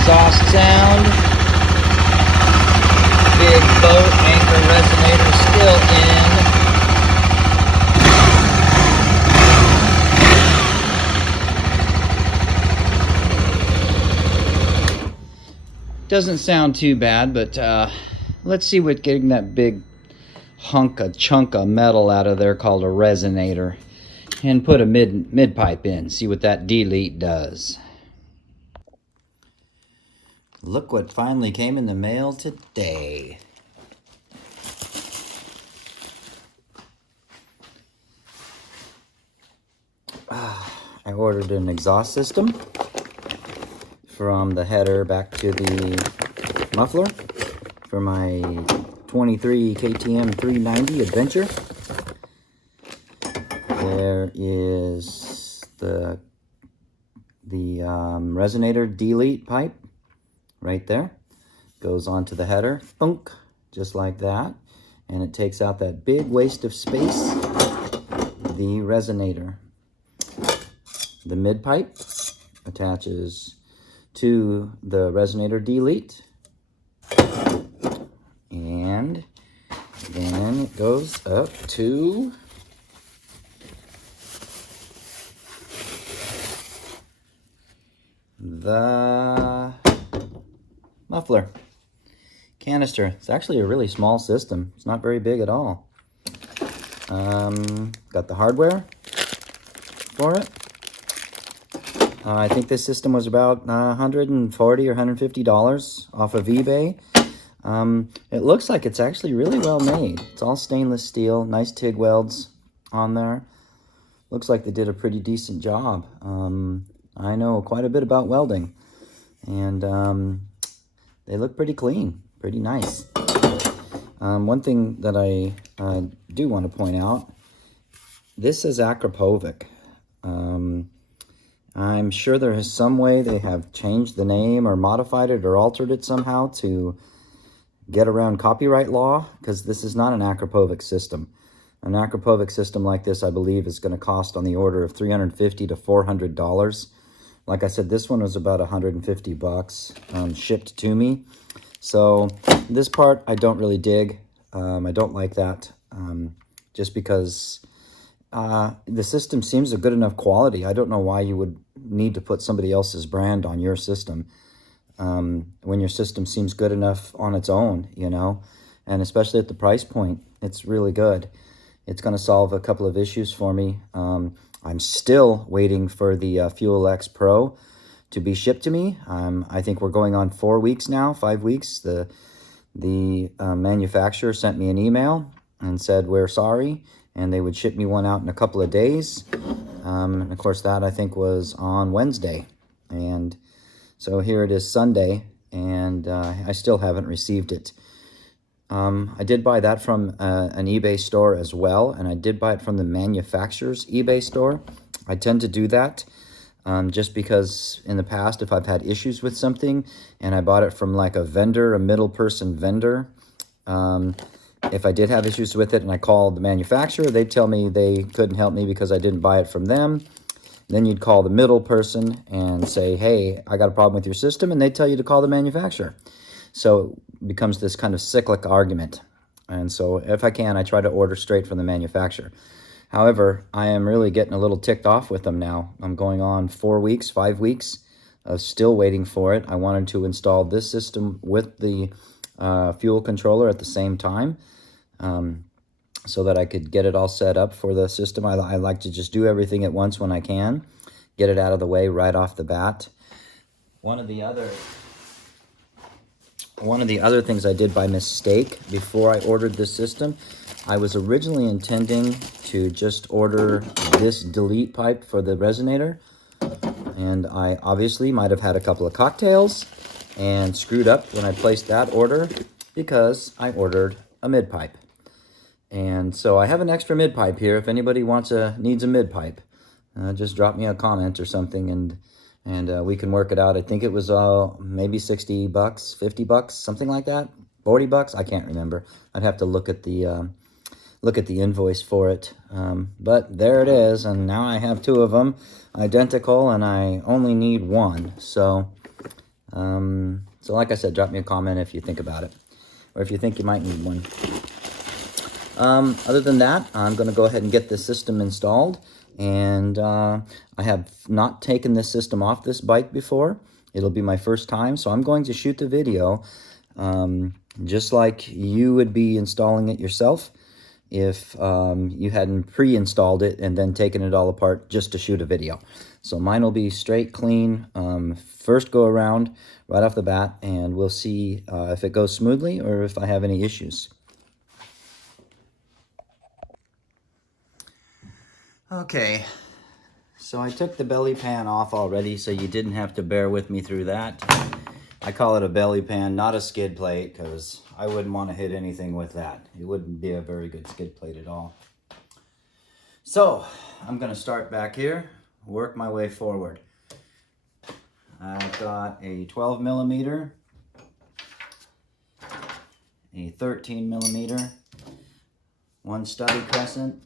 exhaust sound. Big boat anchor resonator still in. Doesn't sound too bad, but let's see what getting that big chunk of metal out of there called a resonator and put a mid pipe in. See what that delete does. Look what finally came in the mail today. I ordered an exhaust system from the header back to the muffler for my 23 KTM 390 Adventure. There is the resonator delete pipe right there. Goes onto the header, thunk, just like that. And it takes out that big waste of space, the resonator. The mid pipe attaches to the resonator delete, and then it goes up to the muffler canister. It's actually a really small system. It's not very big at all. Got the hardware for it. I think this system was about $140 or $150 off of eBay. It looks like it's actually really well made. It's all stainless steel, nice TIG welds on there. Looks like they did a pretty decent job. I know quite a bit about welding, and they look pretty clean, pretty nice. One thing that I do want to point out, this is Akrapovic. I'm sure there is some way they have changed the name or modified it or altered it somehow to get around copyright law, because this is not an Akrapovic system. An Akrapovic system like this, I believe, is going to cost on the order of $350 to $400. Like I said, this one was about $150 shipped to me. So this part I don't really dig. I don't like that, just because the system seems a good enough quality. I don't know why you would need to put somebody else's brand on your system when your system seems good enough on its own, you know, and especially at the price point, it's really good. It's going to solve a couple of issues for me. I'm still waiting for the Fuel X Pro to be shipped to me. I think we're going on 4 weeks now, 5 weeks. The manufacturer sent me an email and said, we're sorry, and they would ship me one out in a couple of days. And of course, that I think was on Wednesday. And so here it is Sunday, and I still haven't received it. I did buy that from an eBay store as well, and I did buy it from the manufacturer's eBay store. I tend to do that just because in the past, if I've had issues with something and I bought it from like a vendor, a middle person vendor, if I did have issues with it and I called the manufacturer, they'd tell me they couldn't help me because I didn't buy it from them. Then you'd call the middle person and say, hey, I got a problem with your system, and they'd tell you to call the manufacturer. So it becomes this kind of cyclic argument. And so if I can, I try to order straight from the manufacturer. However, I am really getting a little ticked off with them now. I'm going on 4 weeks, 5 weeks of still waiting for it. I wanted to install this system with the fuel controller at the same time, so that I could get it all set up for the system. I like to just do everything at once when I can, get it out of the way right off the bat. One of the other things I did by mistake before I ordered this system, I was originally intending to just order this delete pipe for the resonator, and I obviously might have had a couple of cocktails and screwed up when I placed that order because I ordered a mid pipe. And so I have an extra mid pipe here. If anybody needs a mid pipe, just drop me a comment or something, and we can work it out. I think it was maybe $60, $50, something like that, $40. I can't remember. I'd have to look at the invoice for it. But there it is, and now I have two of them identical, and I only need one. So So like I said, drop me a comment if you think about it, or if you think you might need one. Other than that, I'm going to go ahead and get this system installed. And I have not taken this system off this bike before. It'll be my first time, so I'm going to shoot the video just like you would be installing it yourself if you hadn't pre-installed it and then taken it all apart just to shoot a video. So mine will be straight, clean, first go around right off the bat, and we'll see if it goes smoothly or if I have any issues. Okay, so I took the belly pan off already, so you didn't have to bear with me through that. I call it a belly pan, not a skid plate, because I wouldn't want to hit anything with that. It wouldn't be a very good skid plate at all. So, I'm going to start back here, work my way forward. I've got a 12 millimeter, a 13 millimeter, one stubby crescent,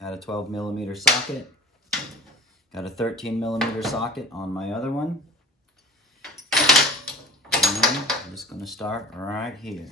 got a 12 millimeter socket, got a 13 millimeter socket on my other one. And I'm just going to start right here.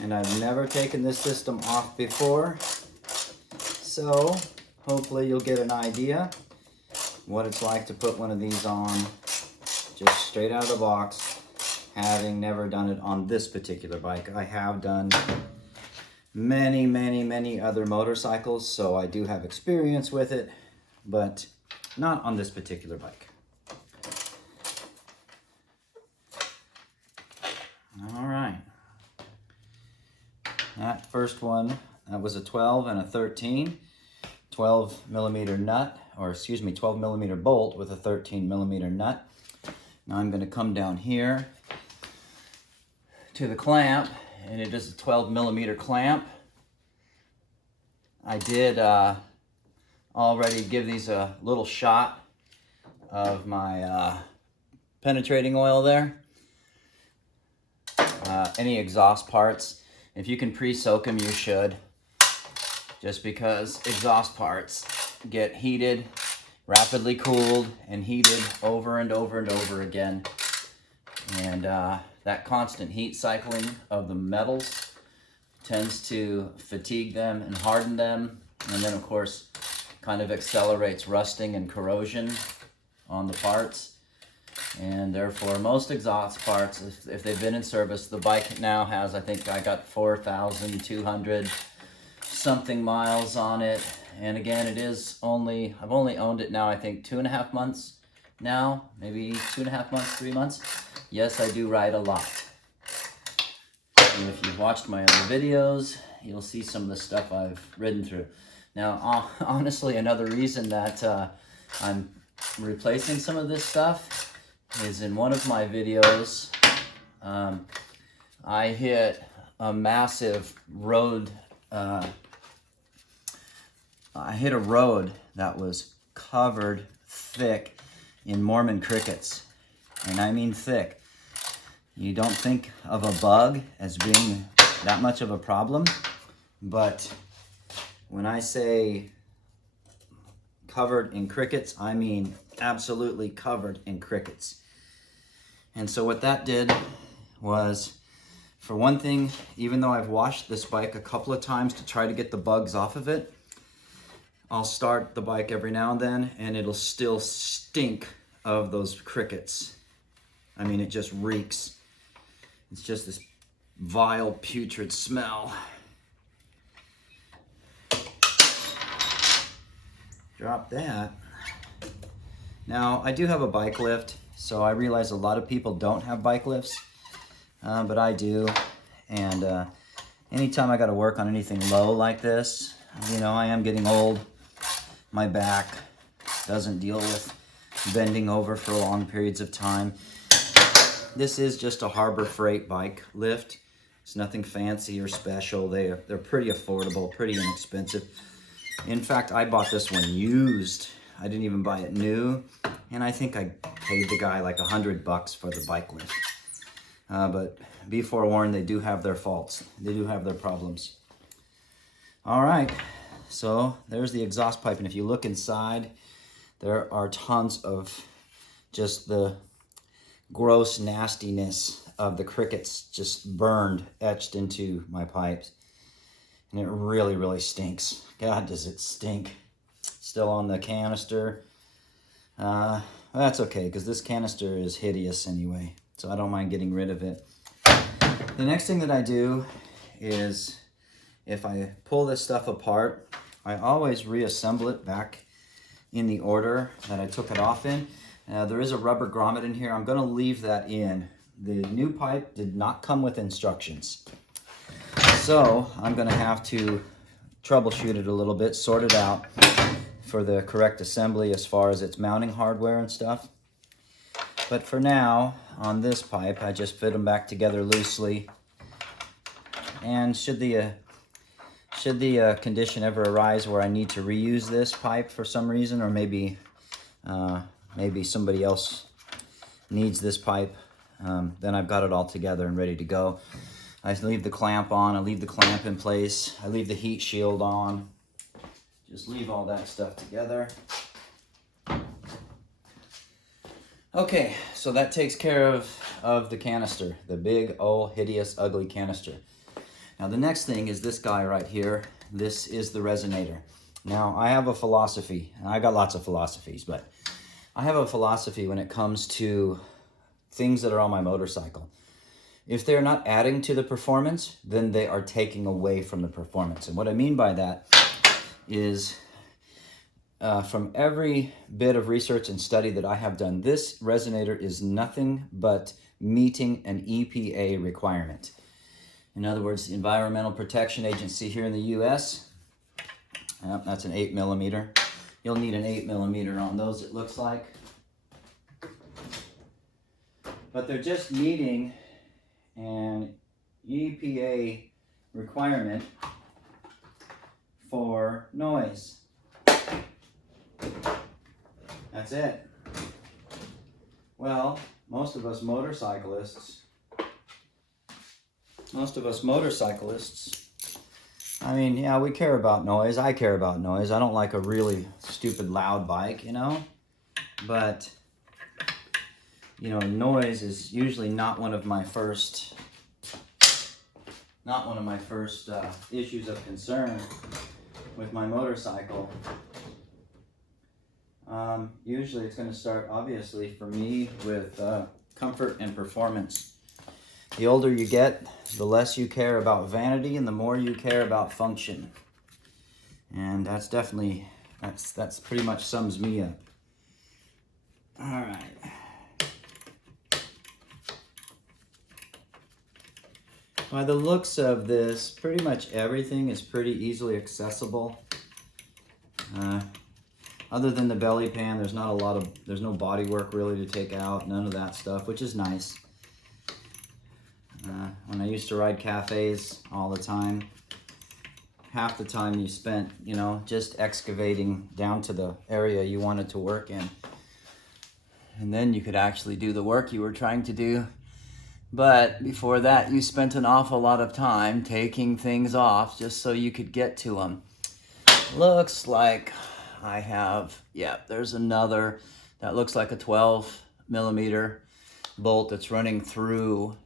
And I've never taken this system off before, so hopefully you'll get an idea what it's like to put one of these on just straight out of the box, having never done it on this particular bike. I have done many other motorcycles, so I do have experience with it, but not on this particular bike. All right. That first one, that was a 12 and a 13, 12 millimeter nut, or excuse me, 12 millimeter bolt with a 13 millimeter nut. Now I'm going to come down here to the clamp, and it is a 12 millimeter clamp. I did already give these a little shot of my penetrating oil there. Any exhaust parts, if you can pre-soak them, you should, just because exhaust parts get heated, rapidly cooled, and heated over and over and over again. And that constant heat cycling of the metals tends to fatigue them and harden them, and then of course kind of accelerates rusting and corrosion on the parts. And therefore most exhaust parts, if they've been in service, the bike now has, I think I got 4,200 something miles on it. And again, it is only, I've only owned it now, I think 2.5 months now, maybe 2.5 months, 3 months. Yes, I do ride a lot. And if you've watched my other videos, you'll see some of the stuff I've ridden through. Now, honestly, another reason that I'm replacing some of this stuff is in one of my videos, I hit a massive road, I hit a road that was covered thick in Mormon crickets, and I mean thick. You don't think of a bug as being that much of a problem, but when I say covered in crickets, I mean absolutely covered in crickets. And so what that did was, for one thing, even though I've washed this bike a couple of times to try to get the bugs off of it, I'll start the bike every now and then and it'll still stink of those crickets. I mean, it just reeks. It's just this vile, putrid smell. Drop that. Now, I do have a bike lift, so I realize a lot of people don't have bike lifts, but I do. And anytime I got to work on anything low like this, you know, I am getting old. My back doesn't deal with bending over for long periods of time. This is just a Harbor Freight bike lift. It's nothing fancy or special. They're pretty affordable, pretty inexpensive. In fact, I bought this one used. I didn't even buy it new. And I think I paid the guy like $100 for the bike lift. But be forewarned, they do have their faults. They do have their problems. All right, so there's the exhaust pipe. And if you look inside, there are tons of just the gross nastiness of the crickets just burned, etched into my pipes. And it really, really stinks. God, does it stink. Still on the canister. That's okay, because this canister is hideous anyway, so I don't mind getting rid of it. The next thing that I do is, if I pull this stuff apart, I always reassemble it back in the order that I took it off in. There is a rubber grommet in here. I'm going to leave that in. The new pipe did not come with instructions. So I'm going to have to troubleshoot it a little bit, sort it out for the correct assembly as far as its mounting hardware and stuff. But for now, on this pipe, I just fit them back together loosely. And should the condition ever arise where I need to reuse this pipe for some reason, or maybe somebody else needs this pipe, then I've got it all together and ready to go. I leave the clamp on, I leave the clamp in place, I leave the heat shield on. Just leave all that stuff together. Okay, so that takes care of the canister, the big, old, hideous, ugly canister. Now the next thing is this guy right here. This is the resonator. Now I have a philosophy, and I got lots of philosophies, but I have a philosophy when it comes to things that are on my motorcycle. If they're not adding to the performance, then they are taking away from the performance. And what I mean by that is, from every bit of research and study that I have done, this resonator is nothing but meeting an EPA requirement. In other words, the Environmental Protection Agency here in the US, that's an 8mm. You'll need an 8mm on those, it looks like. But they're just meeting an EPA requirement for noise. That's it. Well, most of us motorcyclists, I mean, yeah, we care about noise. I care about noise. I don't like a really stupid loud bike, you know? But, you know, noise is usually not one of my first issues of concern with my motorcycle. Usually it's going to start, obviously, for me with comfort and performance. The older you get, the less you care about vanity and the more you care about function. And that's definitely, that's pretty much sums me up. All right. By the looks of this, pretty much everything is pretty easily accessible. Other than the belly pan, there's no body work really to take out, none of that stuff, which is nice. When I used to ride cafes all the time, half the time you spent, you know, just excavating down to the area you wanted to work in. And then you could actually do the work you were trying to do. But before that, you spent an awful lot of time taking things off just so you could get to them. Looks like I have, yeah, there's another that looks like a 12mm bolt that's running through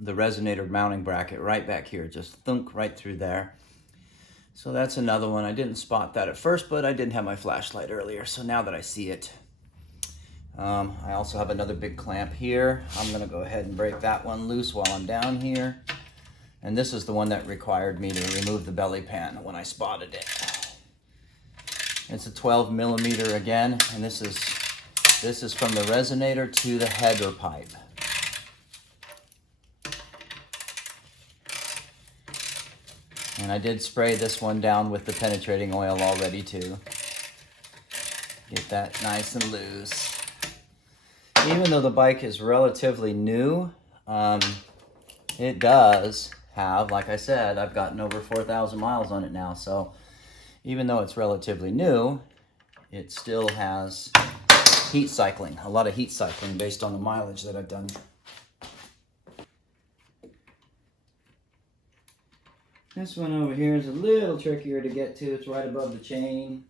the resonator mounting bracket right back here, just thunk right through there. So that's another one. I didn't spot that at first, but I didn't have my flashlight earlier, so now that I see it. I also have another big clamp here. I'm gonna go ahead and break that one loose while I'm down here. And this is the one that required me to remove the belly pan when I spotted it. It's a 12mm again, and this is from the resonator to the header pipe. And I did spray this one down with the penetrating oil already too. Get that nice and loose. Even though the bike is relatively new, it does have. Like I said, I've gotten over 4,000 miles on it now, so even though it's relatively new, it still has heat cycling, a lot of heat cycling based on the mileage that I've done. This one over here is a little trickier to get to. It's right above the chain.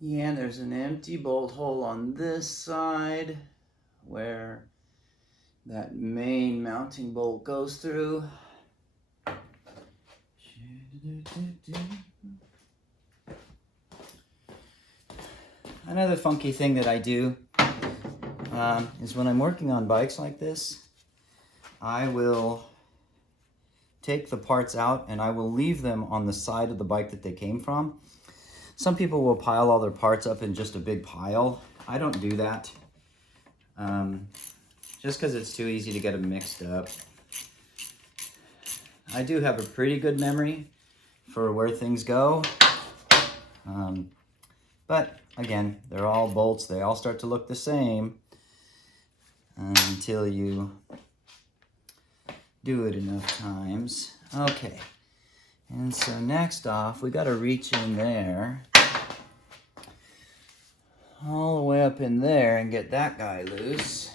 Yeah, there's an empty bolt hole on this side where that main mounting bolt goes through. Another funky thing that I do is when I'm working on bikes like this, I will take the parts out and I will leave them on the side of the bike that they came from. Some people will pile all their parts up in just a big pile. I don't do that, just because it's too easy to get them mixed up. I do have a pretty good memory for where things go, but again, they're all bolts. They all start to look the same until you do it enough times. Okay, and so next off, we got to reach in there, all the way up in there, and get that guy loose.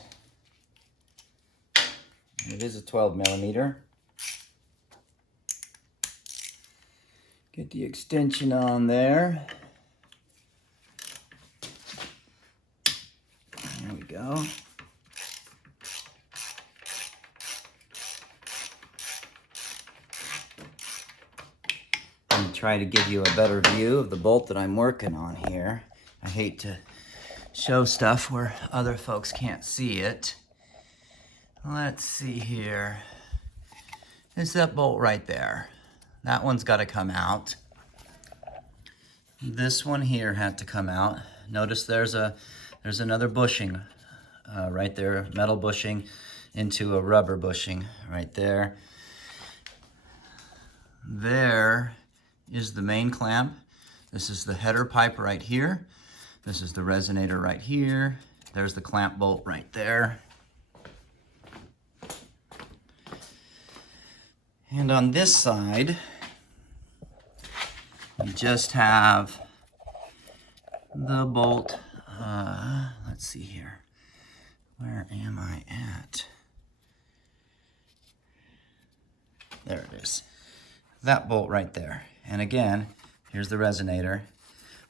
It is a 12 millimeter. Get the extension on there. There we go. Try to give you a better view of the bolt that I'm working on here. I hate to show stuff where other folks can't see it. Let's see here. It's that bolt right there. That one's got to come out. This one here had to come out. Notice there's another bushing right there, metal bushing into a rubber bushing right there. There is the main clamp. This is the header pipe right here. This is the resonator right here. There's the clamp bolt right there. And on this side, we just have the bolt. Let's see here. Where am I at? There it is. That bolt right there. And again, here's the resonator.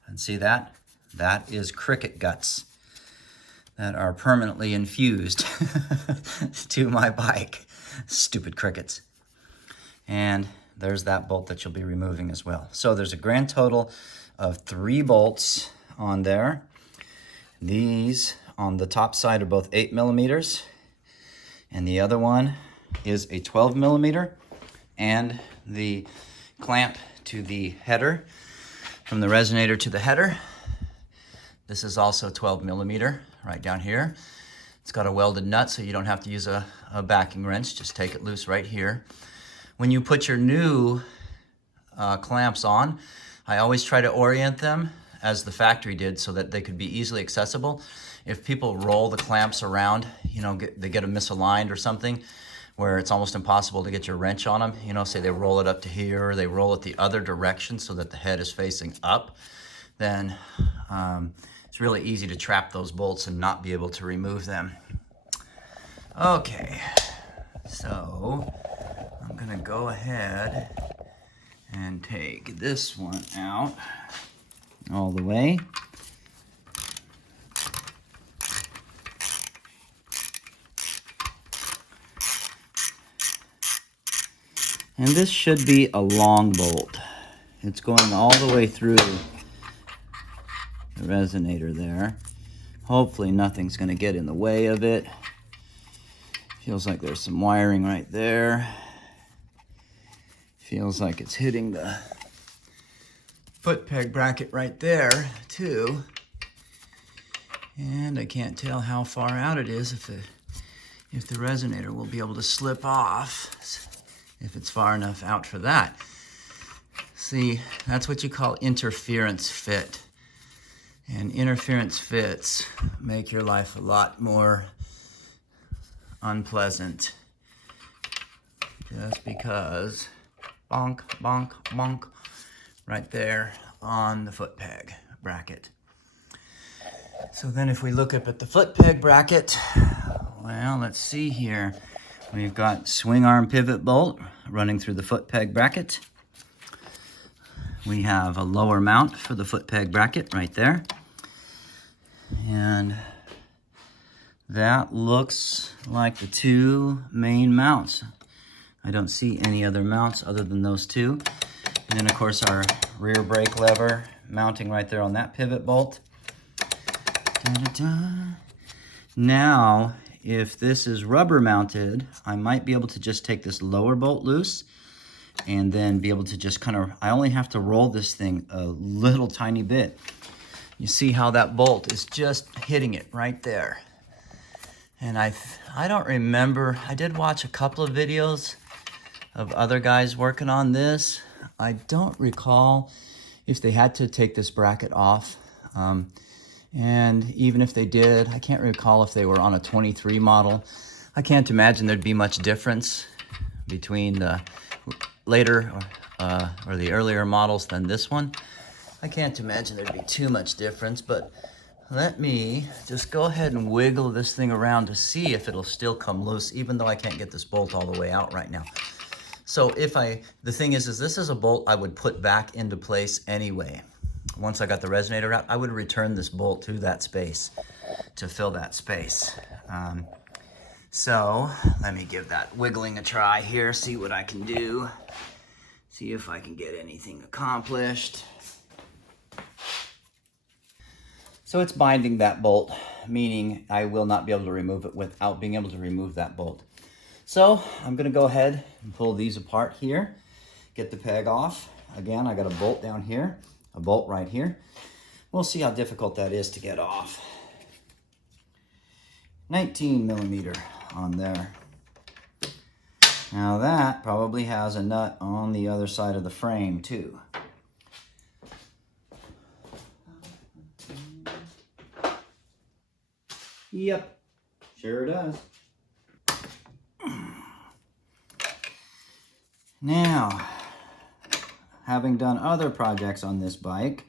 And see that? That is cricket guts that are permanently infused to my bike. Stupid crickets. And there's that bolt that you'll be removing as well. So there's a grand total of 3 bolts on there. These on the top side are both 8 millimeters. And the other one is a 12 millimeter. And the clamp to the header, from the resonator to the header, this is also 12 millimeter right down here. It's got a welded nut, so you don't have to use a backing wrench. Just take it loose right here. When you put your new clamps on, I always try to orient them as the factory did so that they could be easily accessible. If people roll the clamps around, you know, they get them misaligned or something, where it's almost impossible to get your wrench on them. You know, say they roll it up to here, or they roll it the other direction so that the head is facing up, then it's really easy to trap those bolts and not be able to remove them. Okay, so I'm gonna go ahead and take this one out all the way. And this should be a long bolt. It's going all the way through the resonator there. Hopefully nothing's going to get in the way of it. Feels like there's some wiring right there. Feels like it's hitting the foot peg bracket right there too. And I can't tell how far out it is if the resonator will be able to slip off, if it's far enough out for that. See, that's what you call interference fit. And interference fits make your life a lot more unpleasant. Just because, bonk, bonk, bonk, right there on the foot peg bracket. So then if we look up at the foot peg bracket, well, let's see here. We've got swing arm pivot bolt running through the foot peg bracket. We have a lower mount for the foot peg bracket right there. And that looks like the two main mounts. I don't see any other mounts other than those two. And then of course our rear brake lever mounting right there on that pivot bolt. Da-da-da. Now, if this is rubber mounted, I might be able to just take this lower bolt loose and then be able to just kind of, I only have to roll this thing a little tiny bit. You see how that bolt is just hitting it right there. And I don't remember, I did watch a couple of videos of other guys working on this. I don't recall if they had to take this bracket off. And even if they did, I can't recall if they were on a 23 model. I can't imagine there'd be much difference between the later or the earlier models than this one. I can't imagine there'd be too much difference, but let me just go ahead and wiggle this thing around to see if it'll still come loose, even though I can't get this bolt all the way out right now. So the thing is this is a bolt I would put back into place anyway. Once I got the resonator out, I would return this bolt to that space to fill that space. So let me give that wiggling a try here, see what I can do. See if I can get anything accomplished. So it's binding that bolt, meaning I will not be able to remove it without being able to remove that bolt. So I'm gonna go ahead and pull these apart here, get the peg off. Again, I got a bolt down here, a bolt right here. We'll see how difficult that is to get off. 19 millimeter on there. Now that probably has a nut on the other side of the frame too. Yep, sure does. Now, having done other projects on this bike,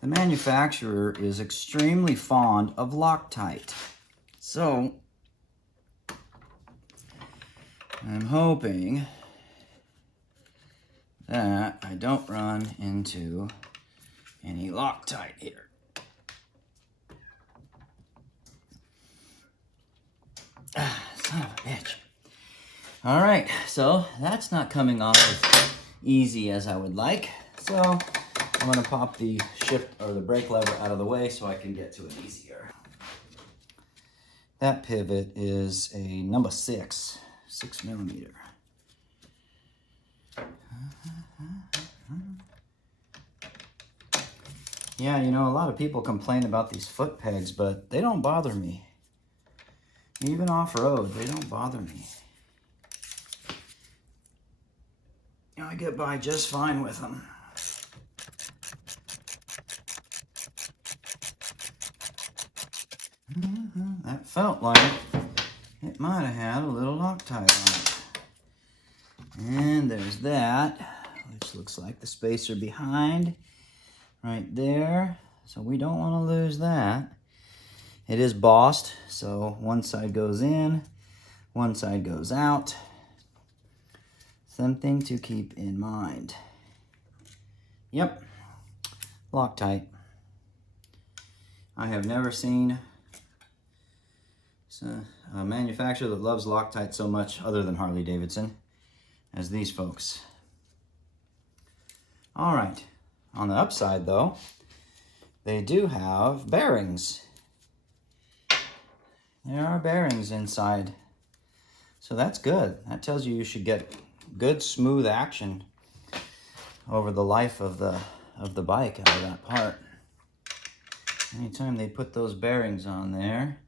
the manufacturer is extremely fond of Loctite. So, I'm hoping that I don't run into any Loctite here. Son of a bitch. All right, so that's not coming off as easy as I would like. So I'm gonna pop the shift or the brake lever out of the way so I can get to it easier. That pivot is a number 6 millimeter. Yeah, you know, a lot of people complain about these foot pegs, but they don't bother me. Even off-road, they don't bother me. I get by just fine with them. That felt like it might have had a little Loctite on it. And there's that, which looks like the spacer behind right there. So we don't want to lose that. It is bossed, so one side goes in, one side goes out. Something to keep in mind. Yep, Loctite. I have never seen a manufacturer that loves Loctite so much other than Harley-Davidson as these folks. All right, on the upside though, they do have bearings. There are bearings inside. So that's good. That tells you should get good smooth action over the life of the bike out of that part. Anytime they put those bearings on there.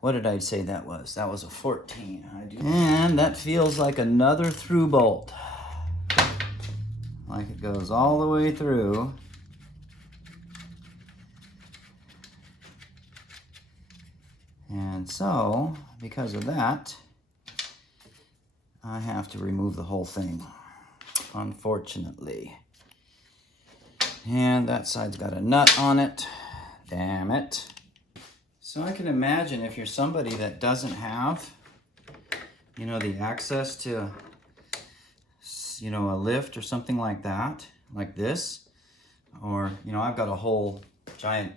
What did I say that was? That was a 14. And that feels like another through bolt. Like it goes all the way through. And so, because of that, I have to remove the whole thing, unfortunately. And that side's got a nut on it. Damn it. So I can imagine if you're somebody that doesn't have, you know, the access to, you know, a lift or something like that, like this, or, you know, I've got a whole giant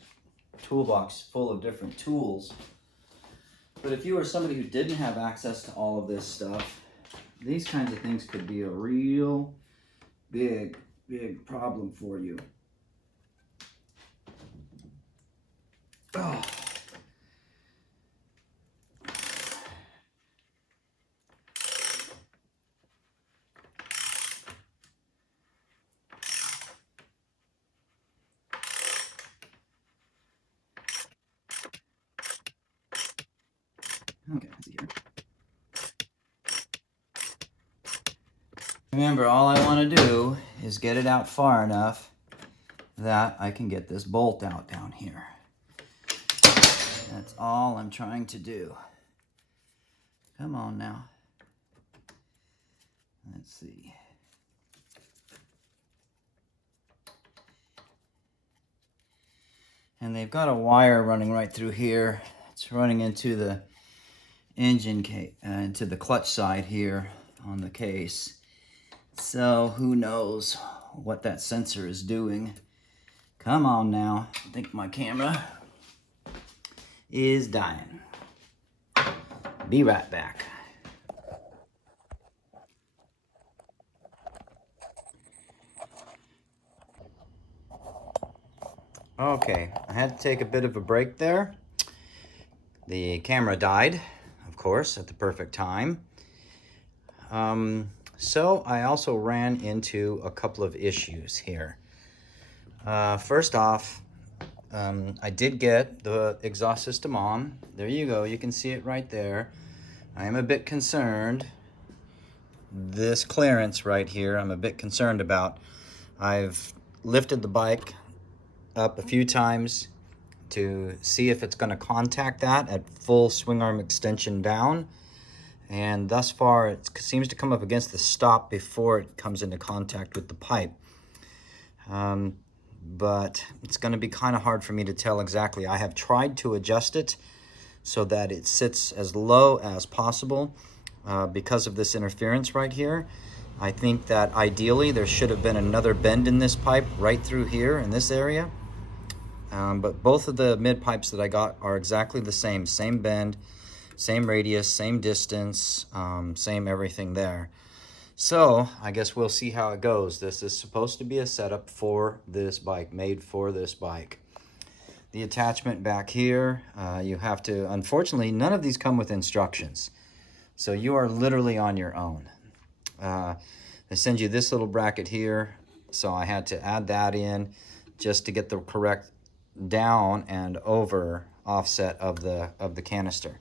toolbox full of different tools. But if you were somebody who didn't have access to all of this stuff, these kinds of things could be a real big problem for you. Oh. Okay, let's see here. Remember, all I want to do is get it out far enough that I can get this bolt out down here. That's all I'm trying to do. Come on now. Let's see. And they've got a wire running right through here. It's running into the engine case, into the clutch side here on the case. So who knows what that sensor is doing. Come on now. I think my camera is dying. Be right back. Okay, I had to take a bit of a break there. The camera died, of course, at the perfect time. So I also ran into a couple of issues here. First off, I did get the exhaust system on. There you go, you can see it right there. I am a bit concerned. This clearance right here, I'm a bit concerned about. I've lifted the bike up a few times to see if it's going to contact that at full swing arm extension down, and thus far it seems to come up against the stop before it comes into contact with the pipe. But it's going to be kind of hard for me to tell exactly. I have tried to adjust it so that it sits as low as possible because of this interference right here. I think that ideally there should have been another bend in this pipe right through here in this area. But both of the mid pipes that I got are exactly the same bend, same radius, same distance, same everything there. So I guess we'll see how it goes. This is supposed to be a setup for this bike, made for this bike. The attachment back here, you have to, unfortunately, none of these come with instructions. So you are literally on your own. They send you this little bracket here, so I had to add that in just to get the correct down and over offset of the canister.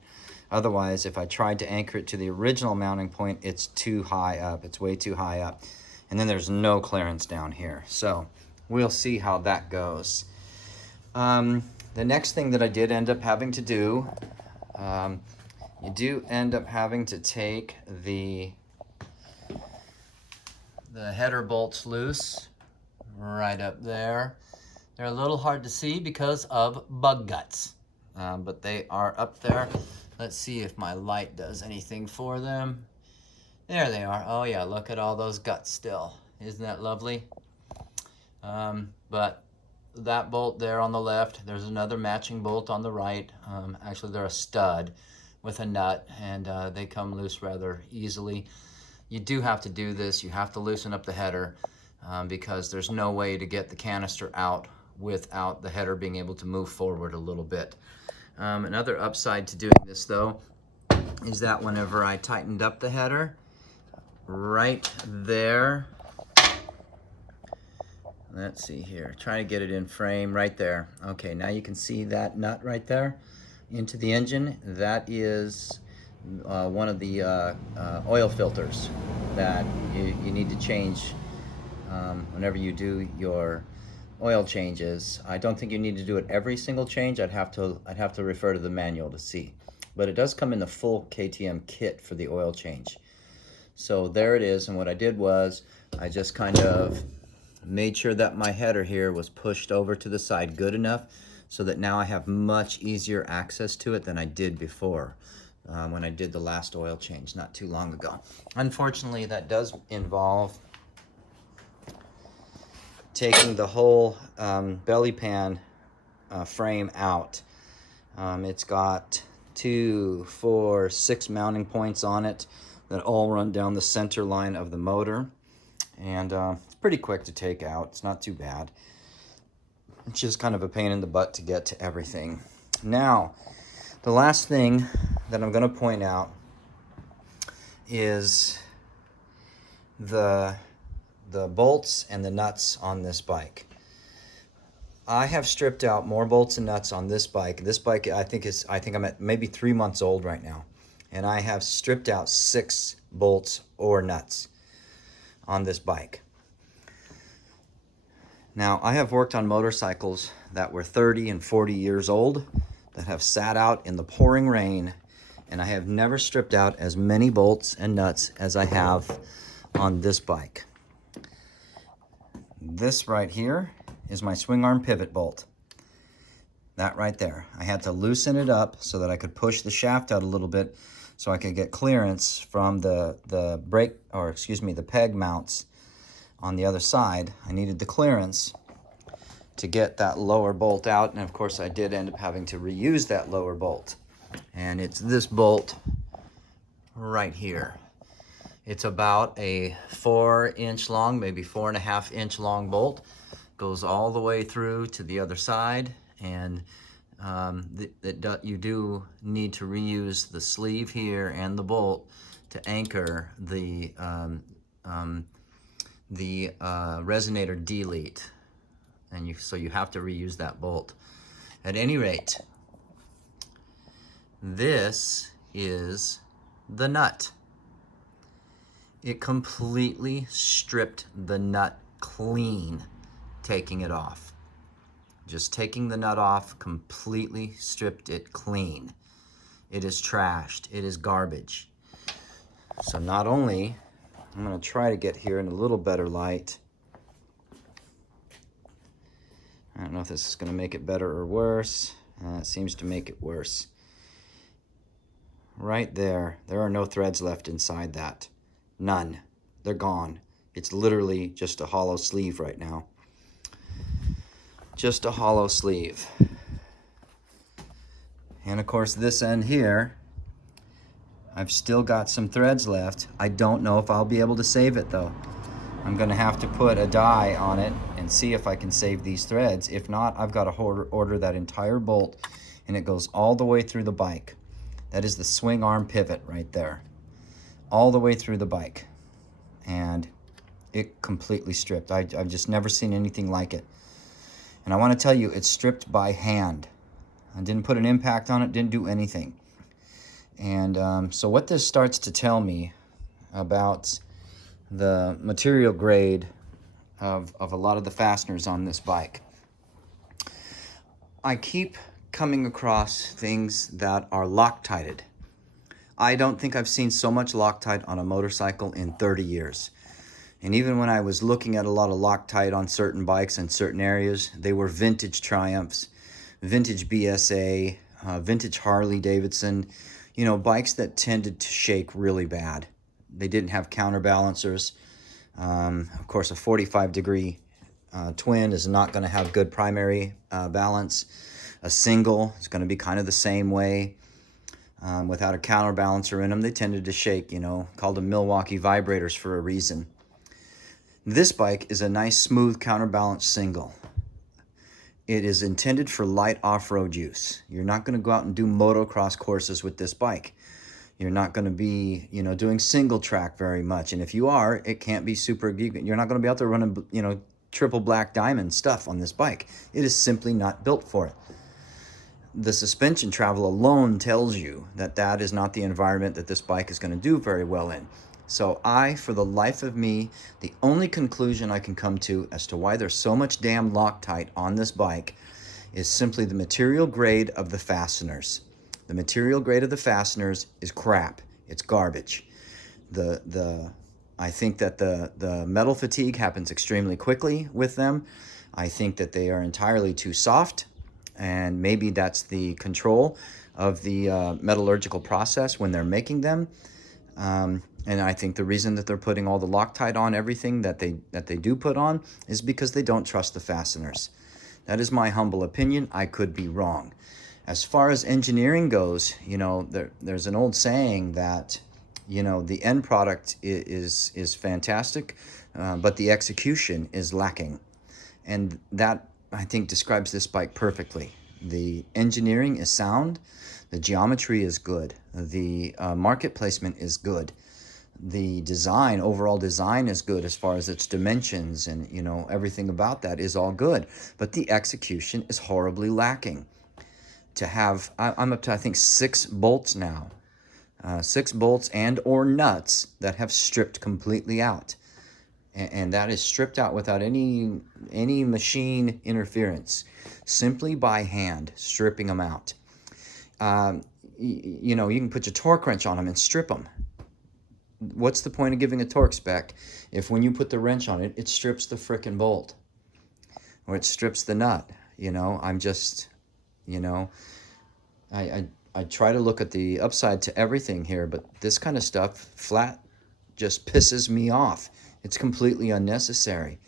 Otherwise, if I tried to anchor it to the original mounting point, it's too high up. It's way too high up. And then there's no clearance down here. So we'll see how that goes. The next thing that I did end up having to do, you do end up having to take the header bolts loose right up there. They're a little hard to see because of bug guts, but they are up there. Let's see if my light does anything for them. There they are. Oh yeah, look at all those guts still. Isn't that lovely? But that bolt there on the left, there's another matching bolt on the right. Actually, they're a stud with a nut, and they come loose rather easily. You do have to do this. You have to loosen up the header because there's no way to get the canister out without the header being able to move forward a little bit. Another upside to doing this though is that whenever I tightened up the header right there, let's see here, try to get it in frame right there. Okay, now you can see that nut right there into the engine. That is one of the oil filters that you need to change whenever you do your oil changes. I don't think you need to do it every single change. I'd have to refer to the manual to see. but it does come in the full KTM kit for the oil change. So there it is, and what I did was I just kind of made sure that my header here was pushed over to the side good enough so that now I have much easier access to it than I did before when I did the last oil change not too long ago. Unfortunately, that does involve taking the whole belly pan frame out. It's got 2, 4, 6 mounting points on it that all run down the center line of the motor, and it's pretty quick to take out. It's not too bad. It's just kind of a pain in the butt to get to everything. Now, the last thing that I'm going to point out is the bolts and the nuts on this bike. I have stripped out more bolts and nuts on this bike. This bike, I think I'm at maybe 3 months old right now, and I have stripped out 6 bolts or nuts on this bike. Now, I have worked on motorcycles that were 30 and 40 years old that have sat out in the pouring rain, and I have never stripped out as many bolts and nuts as I have on this bike. This right here is my swing arm pivot bolt. That right there. I had to loosen it up so that I could push the shaft out a little bit so I could get clearance from the brake, or excuse me, the peg mounts on the other side. I needed the clearance to get that lower bolt out, and of course I did end up having to reuse that lower bolt. And it's this bolt right here. It's about a 4-inch long, maybe 4.5-inch long bolt. Goes all the way through to the other side, and you do need to reuse the sleeve here and the bolt to anchor the resonator delete, and so you have to reuse that bolt. At any rate, this is the nut. It completely stripped the nut clean, taking it off. Just taking the nut off completely stripped it clean. It is trashed. It is garbage. So not only, I'm going to try to get here in a little better light. I don't know if this is going to make it better or worse. It seems to make it worse. Right there, there are no threads left inside that. None. They're gone. It's literally just a hollow sleeve right now. Just a hollow sleeve. And of course this end here, I've still got some threads left. I don't know if I'll be able to save it though. I'm gonna have to put a die on it and see if I can save these threads. If not, I've got to order that entire bolt, and it goes all the way through the bike. That is the swing arm pivot right there. All the way through the bike. And it completely stripped. I've just never seen anything like it. And I want to tell you, it's stripped by hand. I didn't put an impact on it, didn't do anything. And so what this starts to tell me about the material grade of a lot of the fasteners on this bike. I keep coming across things that are Loctited. I don't think I've seen so much Loctite on a motorcycle in 30 years. And even when I was looking at a lot of Loctite on certain bikes in certain areas, they were vintage Triumphs, vintage BSA, vintage Harley Davidson, you know, bikes that tended to shake really bad. They didn't have counterbalancers. Of course, a 45-degree twin is not going to have good primary balance. A single is going to be kind of the same way. Without a counterbalancer in them, they tended to shake, you know, called them Milwaukee vibrators for a reason. This bike is a nice, smooth, counterbalanced single. It is intended for light off-road use. You're not going to go out and do motocross courses with this bike. You're not going to be, you know, doing single track very much. And if you are, it can't be super, you're not going to be out there running, you know, triple black diamond stuff on this bike. It is simply not built for it. The suspension travel alone tells you that that is not the environment that this bike is going to do very well in. So for the life of me, the only conclusion I can come to as to why there's so much damn Loctite on this bike is simply the material grade of the fasteners. The material grade of the fasteners is crap. It's garbage. I think that the metal fatigue happens extremely quickly with them. I think that they are entirely too soft, and maybe that's the control of the metallurgical process when they're making them. And I think the reason that they're putting all the Loctite on everything that they do put on is because they don't trust the fasteners. That is my humble opinion. I could be wrong. As far as engineering goes, you know, there's an old saying that, you know, the end product is fantastic, but the execution is lacking. And that, I think, describes this bike perfectly. The engineering is sound. The geometry is good. The market placement is good. The design, overall design, is good as far as its dimensions, and, you know, everything about that is all good. But the execution is horribly lacking. To have, I'm up to, I think, 6 bolts now. 6 bolts and or nuts that have stripped completely out. And that is stripped out without any machine interference. Simply by hand, stripping them out. You know, you can put your torque wrench on them and strip them. What's the point of giving a torque spec if when you put the wrench on it, it strips the frickin' bolt? Or it strips the nut? You know, I'm just, you know, I try to look at the upside to everything here, but this kind of stuff flat just pisses me off. It's completely unnecessary.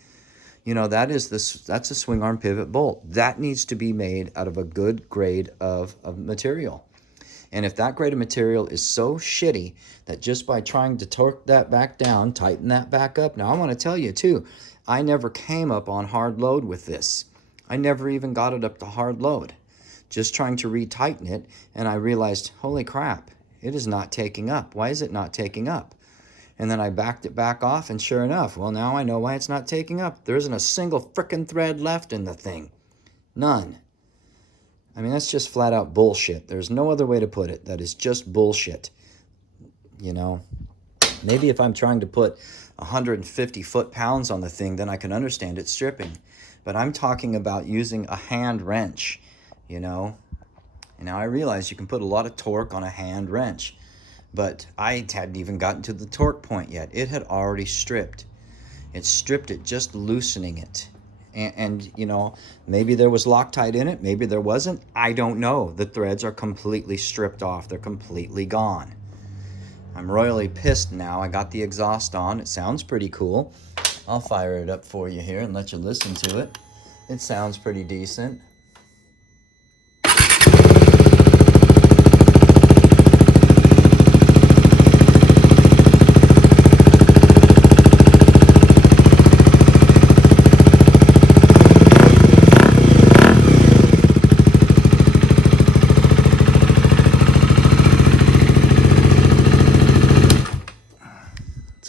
You know, that's a swing arm pivot bolt. That needs to be made out of a good grade of material. And if that grade of material is so shitty that just by trying to torque that back down, tighten that back up. Now, I want to tell you, too, I never came up on hard load with this. I never even got it up to hard load. Just trying to retighten it, and I realized, holy crap, it is not taking up. Why is it not taking up? And then I backed it back off, and sure enough, well, now I know why it's not taking up. There isn't a single frickin' thread left in the thing. None. I mean, that's just flat out bullshit. There's no other way to put it. That is just bullshit. You know, maybe if I'm trying to put 150 foot-pounds on the thing, then I can understand it stripping. But I'm talking about using a hand wrench, you know. And now I realize you can put a lot of torque on a hand wrench. But I hadn't even gotten to the torque point yet. It had already stripped. It stripped it, just loosening it. And, you know, maybe there was Loctite in it. Maybe there wasn't. I don't know. The threads are completely stripped off. They're completely gone. I'm royally pissed now. I got the exhaust on. It sounds pretty cool. I'll fire it up for you here and let you listen to it. It sounds pretty decent.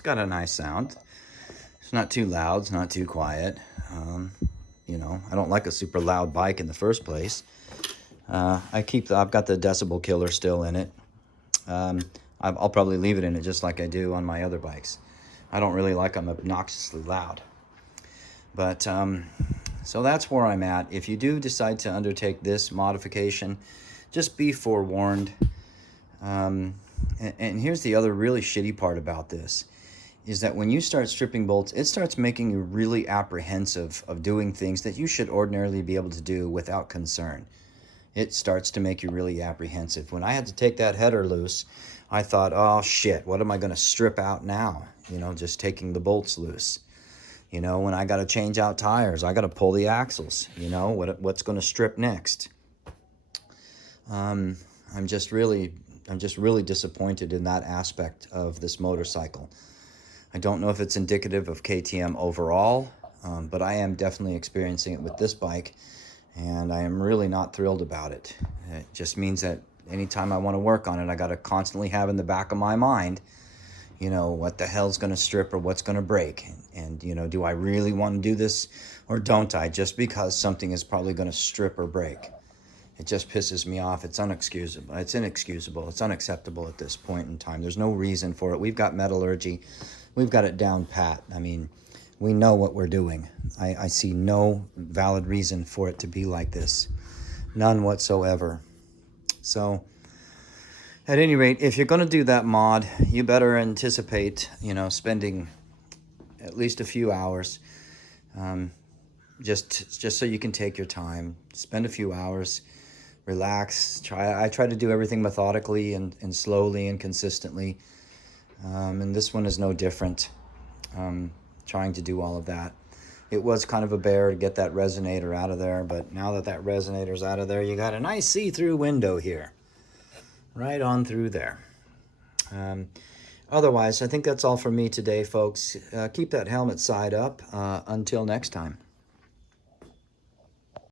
Got a nice sound. It's not too loud, it's not too quiet. You know, I don't like a super loud bike in the first place. I've got the decibel killer still in it. I'll probably leave it in it just like I do on my other bikes. I don't really like them obnoxiously loud. But so that's where I'm at. If you do decide to undertake this modification, just be forewarned. And here's the other really shitty part about this, is that when you start stripping bolts, it starts making you really apprehensive of doing things that you should ordinarily be able to do without concern. It starts to make you really apprehensive. When I had to take that header loose, I thought, oh shit, what am I going to strip out now? You know, just taking the bolts loose. You know, when I got to change out tires, I got to pull the axles. You know, what's going to strip next? I'm just really disappointed in that aspect of this motorcycle. I don't know if it's indicative of KTM overall, but I am definitely experiencing it with this bike, and I am really not thrilled about it. It just means that anytime I want to work on it, I got to constantly have in the back of my mind, you know, what the hell's going to strip or what's going to break. And, you know, do I really want to do this or don't I, just because something is probably going to strip or break? It just pisses me off. It's inexcusable. It's unacceptable at this point in time. There's no reason for it. We've got metallurgy. We've got it down pat. I mean, we know what we're doing. I see no valid reason for it to be like this. None whatsoever. So At any rate, if you're going to do that mod, you better anticipate, you know, spending at least a few hours, just so you can take your time, spend a few hours, relax. I try to do everything methodically and slowly and consistently, and this one is no different. Trying to do all of that. It was kind of a bear to get that resonator out of there, but now that that resonator's out of there, you got a nice see-through window here, right on through there. Otherwise, I think that's all for me today, folks. Keep that helmet side up. Until next time.